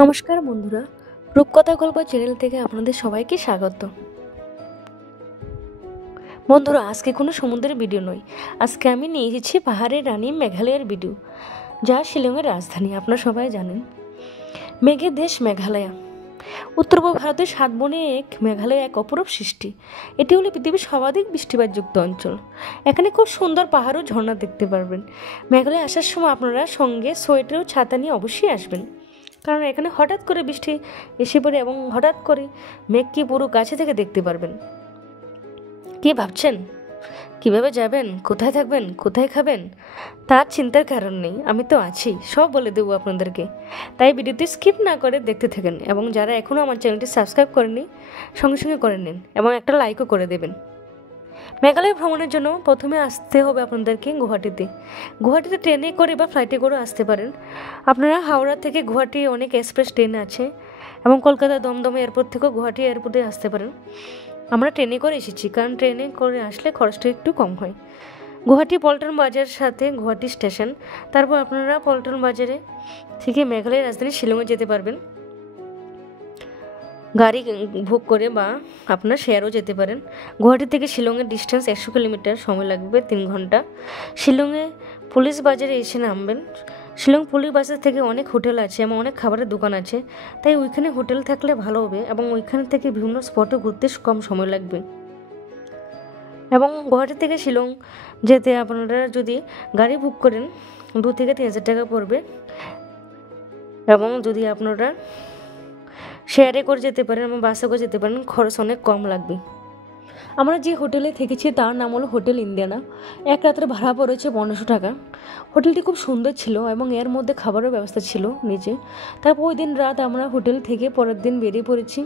নমস্কার বন্ধুরা, রূপকথা গল্প চ্যানেল থেকে আপনাদের সবাইকে স্বাগত। বন্ধুরা, আজকে কোনো সমুদ্রের ভিডিও নয়, আজকে আমি নিয়ে এসেছি পাহাড়ের রানী মেঘালয়ের ভিডিও, যা শিলংয়ের রাজধানী। আপনারা সবাই জানেন মেঘের দেশ মেঘালয়। উত্তর পূর্ব ভারতের 7 বনে এক মেঘালয় এক অপরূপ সৃষ্টি। এটি হলো পৃথিবীর সর্বাধিক বৃষ্টিপাতযুক্ত অঞ্চল। এখানে খুব সুন্দর পাহাড় ও ঝর্ণা দেখতে পারবেন। মেঘালয় আসার সময় আপনারা সঙ্গে সোয়েটার ও ছাতা নিয়ে অবশ্যই আসবেন, কারণ এখানে হঠাৎ করে বৃষ্টি এসে পড়ে এবং হঠাৎ করে মেঘকে পুরো কাছে থেকে দেখতে পারবেন। কি ভাবছেন কিভাবে যাবেন, কোথায় থাকবেন, কোথায় খাবেন? তার চিন্তার কারণ নেই, আমি তো আছি, সব বলে দেবো আপনাদেরকে। তাই ভিডিওটি স্কিপ না করে দেখতে থাকেন এবং যারা এখনও আমার চ্যানেলটি সাবস্ক্রাইব করেননি সঙ্গে সঙ্গে করে নিন এবং একটা লাইকও করে দেবেন। মেঘালয় ভ্রমণের জন্য প্রথমে আসতে হবে আপনাদেরকে গুয়াহাটিতে ট্রেনে করে বা ফ্লাইটে করে আসতে পারেন। আপনারা হাওড়া থেকে গুয়াহাটি অনেক এক্সপ্রেস ট্রেন আছে এবং কলকাতা দমদম এয়ারপোর্ট থেকেও গুয়াহাটি এয়ারপোর্টে আসতে পারেন। আমরা ট্রেনে করে এসেছি, কারণ ট্রেনে করে আসলে খরচটা একটু কম হয়। গুয়াহাটি পল্টন বাজার সাথে গুয়াহাটি স্টেশন, তারপর আপনারা পল্টন বাজারে থেকে মেঘালয়ের রাজধানী শিলংয়ে যেতে পারবেন গাড়ি বুক করে, বা আপনারা শেয়ারও যেতে পারেন। গুয়াহাটি থেকে শিলংয়ের ডিস্টেন্স 100 কিলোমিটার, সময় লাগবে 3 ঘন্টা। শিলংয়ে পুলিশ বাজারে এসে নামবেন। শিলং পুলিশ বাজার থেকে অনেক হোটেল আছে এবং অনেক খাবারের দোকান আছে, তাই ওইখানে হোটেল থাকলে ভালো হবে এবং ওইখান থেকে বিভিন্ন স্পটে ঘুরতে কম সময় লাগবে। এবং গুয়াহাটি থেকে শিলং যেতে আপনারা যদি গাড়ি বুক করেন 2 থেকে 3 হাজার টাকা পড়বে, এবং যদি আপনারা শেয়ারে করে যেতে পারেন এবং বাসে করে যেতে পারেন, খরচ অনেক কম লাগবে। আমরা যে হোটেলে থেকেছি তার নাম হলো হোটেল ইন্ডিয়ানা। এক রাতের ভাড়া পড়েছে 1500 টাকা। হোটেলটি খুব সুন্দর ছিল এবং এর মধ্যে খাবারের ব্যবস্থা ছিল নিচে। তারপর ওই দিন রাত আমরা হোটেল থেকে পরের দিন বেরিয়ে পড়েছি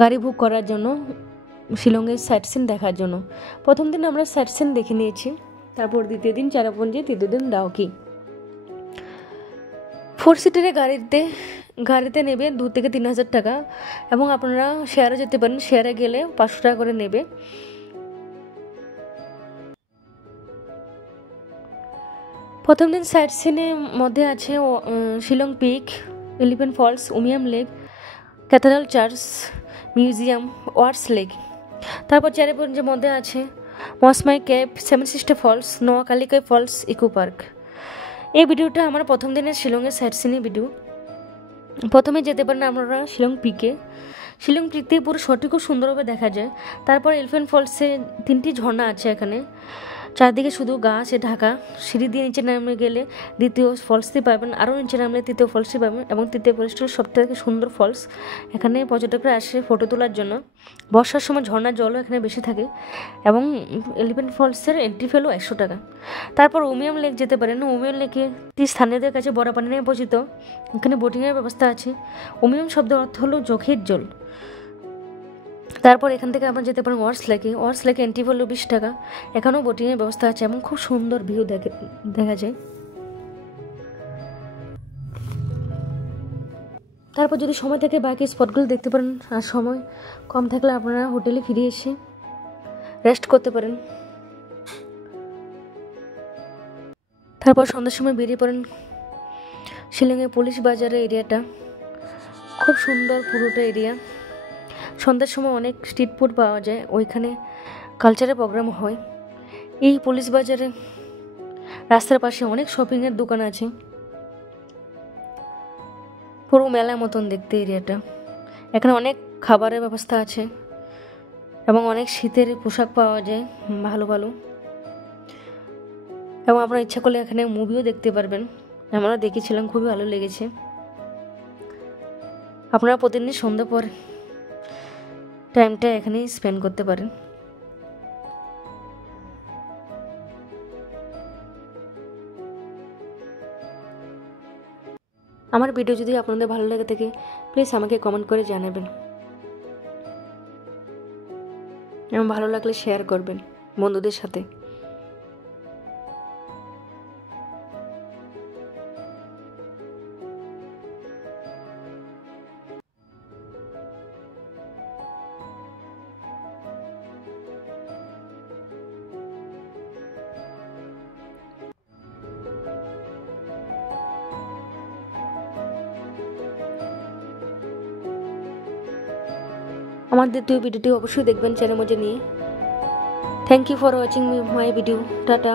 গাড়ি বুক করার জন্য শিলংয়ের সাইট সিন দেখার জন্য। প্রথম দিন আমরা সাইট সিন দেখে নিয়েছি, তারপর দ্বিতীয় দিন চেরাপুঞ্জি, তৃতীয় দিন ডাউকি। 4 সিটারের গাড়িতে নেবে 2 থেকে 3 হাজার টাকা, এবং আপনারা শেয়ারে যেতে পারেন, শেয়ারে গেলে 500 টাকা করে নেবে। প্রথম দিন সাইট সিনের মধ্যে আছে Shillong peak, elephant falls, Umiam lake, cathedral church, museum, Ward's lake. তারপর চেরাপুঞ্জির মধ্যে আছে Mawsmai cave, 7 sister falls, Nohkalikai falls, eco park. এই ভিডিওটা আমার প্রথম দিনের শিলংয়ের সাইট সিনের ভিডিও। প্রথমে যেতে পারেন আপনারা শিলং পিকে। শিলং পিক থেকে পুরো শহরটি খুব সুন্দরভাবে দেখা যায়। তারপর এলিফ্যান্ট ফলসে 3টি ঝর্ণা আছে এখানে, চারদিকে শুধু গাছে ঢাকা। সিঁড়ি দিয়ে নিচে নামে গেলে দ্বিতীয় ফলসটি পাবেন, আরও নিচে নামলে তৃতীয় ফলসটি পাবেন, এবং তৃতীয় ফলসটি সবথেকে সুন্দর ফলস। এখানে পর্যটকরা আসে ফটো তোলার জন্য। বর্ষার সময় ঝর্ণার জলও এখানে বেশি থাকে, এবং এলিফ্যান্ট ফলসের এন্ট্রি ফিও 100 টাকা। তারপর উমিয়াম লেক যেতে পারেন। উমিয়াম লেকে স্থানীয়দের কাছে বড় পানি নামে পরিচিত, এখানে বোটিংয়ের ব্যবস্থা আছে। উমিয়াম শব্দের অর্থ হলো চোখের জল। তারপর এখান থেকে আপনারা যেতে পারেন ওয়ার্ডস লেকে এন্ট্রি হলো 20 টাকা। এখানেও বোটিংয়ের ব্যবস্থা আছে এবং খুব সুন্দর ভিউ দেখা যায়। তারপর যদি সময় থাকে বাকি স্পটগুলো দেখতে পারেন, আর সময় কম থাকলে আপনারা হোটেলে ফিরে এসে রেস্ট করতে পারেন। তারপর সন্ধ্যার সময় বেরিয়ে পড়েন শিলংয়ের পুলিশ বাজারের এরিয়াটা, খুব সুন্দর পুরোটা এরিয়া। সন্ধ্যার সময় অনেক স্ট্রিট ফুড পাওয়া যায়, ওইখানে কালচারাল প্রোগ্রাম হয়। এই পুলিশ বাজারে রাস্তার পাশে অনেক শপিংয়ের দোকান আছে, পুরো মেলা মতন দেখতে এরিয়াটা। এখানে অনেক খাবারের ব্যবস্থা আছে এবং অনেক শীতের পোশাক পাওয়া যায় ভালো ভালো, এবং আপনার ইচ্ছা করলে এখানে মুভিও দেখতে পারবেন। আমরা দেখেছিলাম, খুবই ভালো লেগেছে। আপনারা প্রতিদিন সন্ধ্যা পর টাইমটা এখানেই স্পেন্ড করতে পারেন। আমার ভিডিও যদি আপনাদের ভালো লাগে থাকে প্লিজ আমাকে কমেন্ট করে জানাবেন, এবং ভালো লাগলে শেয়ার করবেন বন্ধুদের সাথে। আমার দ্বিতীয় ভিডিওটি অবশ্যই দেখবেন চ্যানেল মধ্যে নিয়ে। Thank you for watching my video. Tata.